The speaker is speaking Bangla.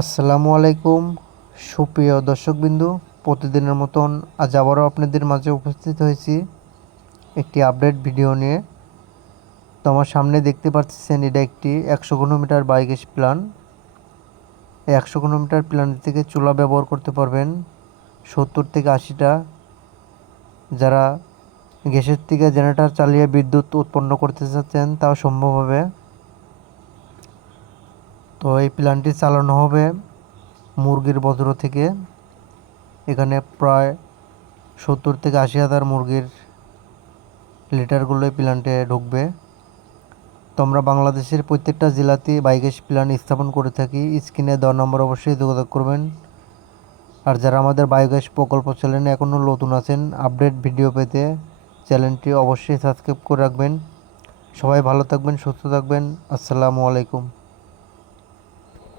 আসসালামু আলাইকুম সুপ্রিয় দর্শকবিন্দু, প্রতিদিনের মতন আজ আবারও আপনাদের মাঝে উপস্থিত হয়েছি একটি আপডেট ভিডিও নিয়ে। তো আমার সামনে দেখতে পাচ্ছেন এটা একটি 100 কিলোমিটার বায়োগ্যাস প্ল্যান। এই 100 কিলোমিটার প্ল্যান থেকে চুলা ব্যবহার করতে পারবেন 70 থেকে 80টা। যারা গ্যাসের থেকে জেনারেটর চালিয়ে বিদ্যুৎ উৎপন্ন করতে চাচ্ছেন তাও সম্ভব হবে। তো এই প্ল্যানটি চালানো হবে মুরগির বজ্র থেকে। এখানে প্রায় 70 থেকে 80 হাজার মুরগির লিটারগুলো এই প্ল্যান্টে ঢুকবে। তো আমরা বাংলাদেশের প্রত্যেকটা জেলাতেই বায়োগ্যাস প্ল্যান্ট স্থাপন করে থাকি। স্ক্রিনে দেওয়া নম্বর অবশ্যই যোগাযোগ করবেন। আর যারা আমাদের বায়োগ্যাস প্রকল্প চ্যানেলে এখনও নতুন আছেন, আপডেট ভিডিও পেতে চ্যানেলটি অবশ্যই সাবস্ক্রাইব করে রাখবেন। সবাই ভালো থাকবেন, সুস্থ থাকবেন। আসসালামু আলাইকুম।